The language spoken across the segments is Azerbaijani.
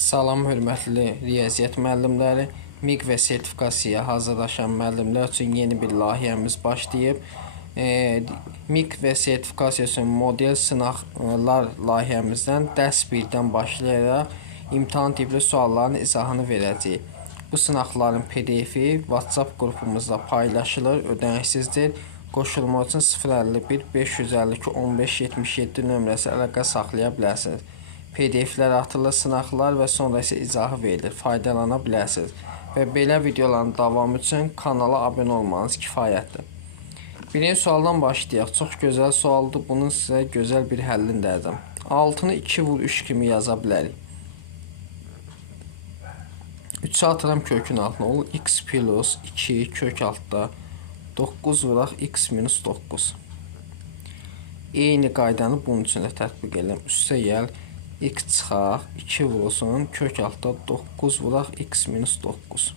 Salam hörmətli riyaziyyat müəllimləri, MİQ və sertifikasiyaya hazırlaşan müəllimlər üçün yeni bir layihəmiz başlayıb. MİQ və sertifikasiya üçün model sınaqlar layihəmizdən dərs 1-dən başlayaraq imtahan tipli sualların izahını verəcəyik. Bu sınaqların PDF-i WhatsApp qrupumuzda paylaşılır, ödənişsizdir. Qoşulma üçün 051 552 15 77 nömrəsi əlaqə saxlaya bilərsiniz. PDF-lər atılır, sınaqlar və sonra isə izahı verilir, faydalana bilərsiniz. Və belə videoların davamı üçün kanala abunə olmanız kifayətdir. Birinci sualdan başlayaq. Çox gözəl sualdır. Bunun sizə gözəl bir həllini dərdim. 6-nı 2 vur 3 kimi yaza bilərik. 3-ü atıram kökün altına. Olur x plus 2 kök altda 9 vuraq x minus 9. Eyni qaydanı bunun üçün də tətbiq edirəm. Üstə gəl x çıxaq 2 vurulsun kök altda 9 vuraq x minus 9.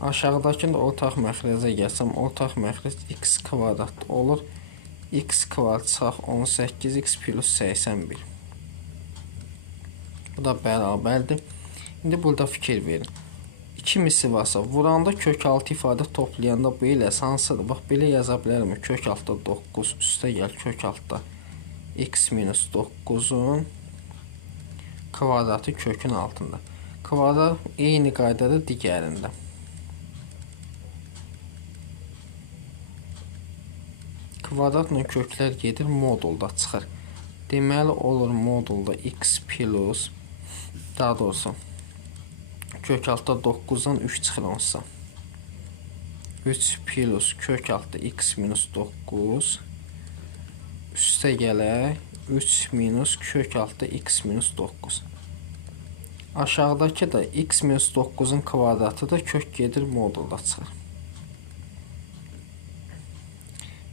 Aşağıdakında ortaq məxrəcə gəlsəm, ortaq məxrəc x kvadrat olur. X kvadrat çıxaq 18 x plus 81. Bu da bərabərdir. İndi burada fikir verin. 2 misi varsa, vuranda kök altı ifadə toplayanda bu ilə hansıdır? Bax, belə yaza bilərəm. Kök altda 9, üstə gəl kök altda x minus 9'un kvadratı kökün altında. Kvadrat eyni qaydada digərində. Kvadratla köklər gedir, modulda çıxır. Deməli olur modulda x plus, daha doğrusu kök altda 9'dan 3 çıxır onsa. 3 plus kök altda x minus 9 üstə gələk 3 minus kök altda x minus 9. Aşağıdakı da x minus 9'un kvadratı da kök gedir modulda çıxır.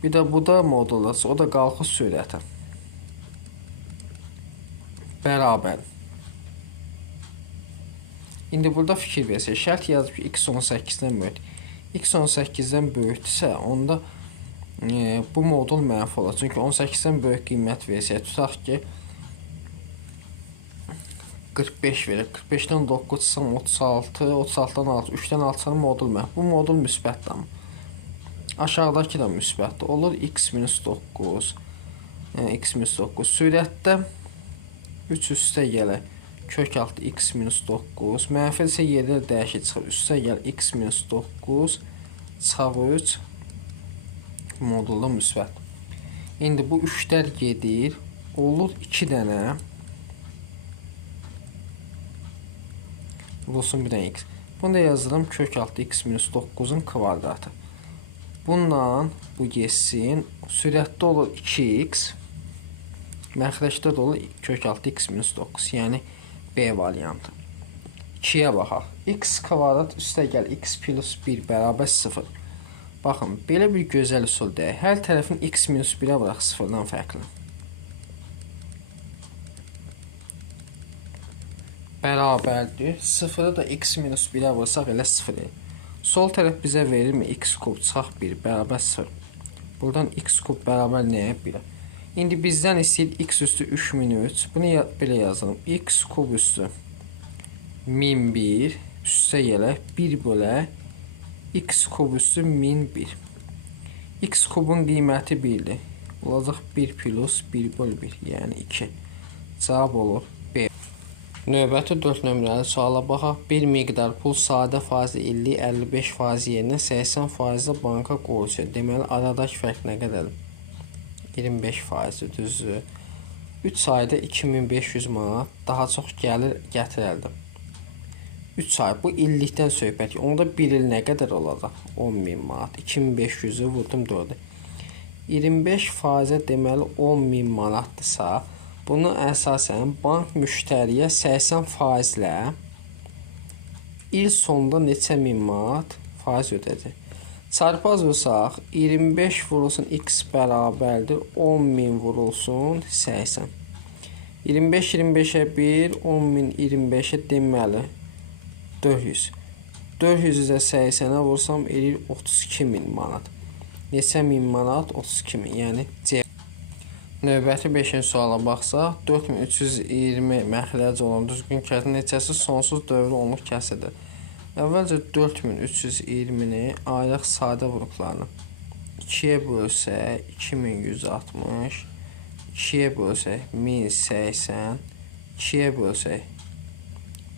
Bir də bu da modulda çıxır. O da qalxı sürəti. Bərabər. İndi burada fikir versək, şərt yazıb ki, x 18-dən böyükdür. X 18-dən böyükdürsə, onda bu modul mənfi olur. Çünki 18-dən böyük qiymət versək, tutaq ki 45 verir. 45-dən 9 çıxsam 36, 36-dan 6, 3-dən 6 çıxsam modul mənfi. Bu modul müsbətdir. Aşağıdakı da müsbətdir. Olur x minus 9. X minus 9. Sürətdə 3 üstə gələ kök altı x minus 9. Mənfi isə yerdə dəyişik çıxır. Üstə gəl x minus 9 çıxaq 3 modulda müsbət. İndi bu 3'lər gedir. Olur 2 dənə. Vurulsun bir dənə x. Bunu da yazıram kök altı x minus 9'un kvadratı. Bundan bu geçsin. Sürətdə olur 2x. Məxrəcdə də olur kök altı x minus 9. Yəni B variantı. 2'yə baxaq. X kvadrat üstə gəl x plus 1 bərabər 0. Baxın, belə bir gözəl üsul deyək. Hər tərəfin x minus 1'ə bıraq 0-dan fərqli. Bərabərdir. 0'ı da x minus 1'ə vursaq elə 0. Sol tərəf bizə verirmi? X kub çıxaq 1 bərabər 0. Buradan x kub bərabər nəyə? 1'ə. İndi bizdən istəyir x üstü 3003. Bunu belə yazalım. X kub üstü 1001 üstə gələk 1 bölək x kub üstü 1001. X kubun qiyməti 1'dir. Olacaq 1 plus 1 böl 1. Yəni 2. Cavab olur B. Növbəti 4 nömrəli suala baxaq. Bir miqdar pul sadə faizli 50-55 faiz yerinə 80 faizli banka qoyulur. Deməli aradakı fərq nə qədərdir? 25 faizli düzdür. 3 ayda 2500 manat daha çox gəlir gətirəldi. 3 ay bu illikdən söhbət. Onda 1 il nə qədər olacaq? 10.000 manat. 2500'ü vurdum 4'e. 25 faizə deməli 10.000 manatdırsa, bunu əsasən bank müştəriyə 80 faizlə il sonunda neçə min manat faiz ödəyəcək? Çarpaz vursaq 25 vurulsun x bərabərdir 10.000 vurulsun 80. 25 25'ə 1, 10.000 25'ə deməli 400. 400'ə 80'ə vursam elir 32.000 manat. Neçə min manat? 32.000. Yəni C. Növbəti 5-ci suala baxsaq, 4320 məxrəc olan düzgün kəsin neçəsi sonsuz dövrü onluq kəsidir? Əvvəlcə 4320-ni aylıq sadə qruplarını 2-yə bölsək 2160, 2-yə bölsək 1080, 2-yə bölsək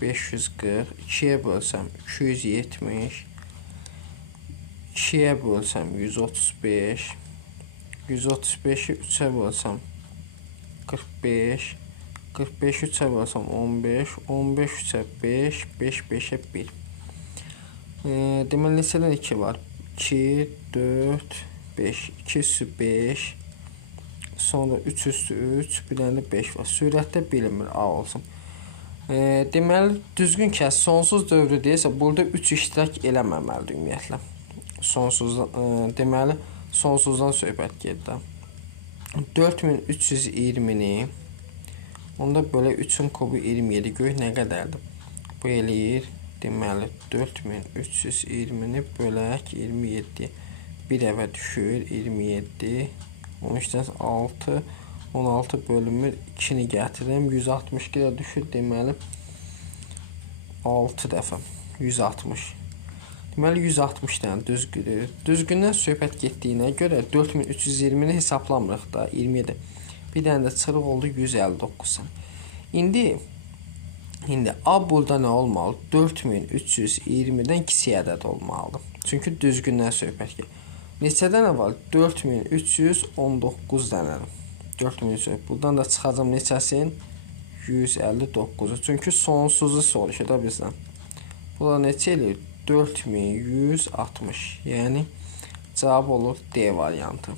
540, 2-yə bölsəm 270, 2-yə bölsəm 135, 135-i 3-ə bölsəm 45, 45-i 3-ə bölsəm 15, 15 3-ə 5, 5 5-ə 1. Deməli, neçədən 2 var? 2, 4, 5, 2 üstü 5, sonra 3 üstü 3, bir dənə də 5 var. Sürətdə bilinmir, A olsun. Deməli, düzgün kəs sonsuz dövrü deyilsə, burada 3 iştirak eləməməlidir ümumiyyətlə. Deməli, sonsuzdan söhbət gedir. 4320-ni onda belə 3-ün kubu 27 gör nə qədərdir? Bu eləyir. Deməli, 4320-ni bölək 27. Bir əvə düşür 27. 13-dən 6. 16 bölümür 2-ni gətirim. 162 də düşür. Deməli, 6 dəfə. 160. Deməli, 160 dənə düzgüdür. Düzgündən söhbət getdiyinə görə 4320-ni hesablamırıq da. 27. Bir dənə də çırıq oldu 159. İndi A burada nə olmalı? 4320-dən kiçik ədəd olmalıdır. Çünki düzgündən söhbət gedir. Neçə dənə var? 4319 dənədir. 4300. Buradan da çıxacam neçəsin? 159. Çünki sonsuzu soruşur da bizdən. Burada neçə eləyir? 4160. Yəni cavab olur D variantı.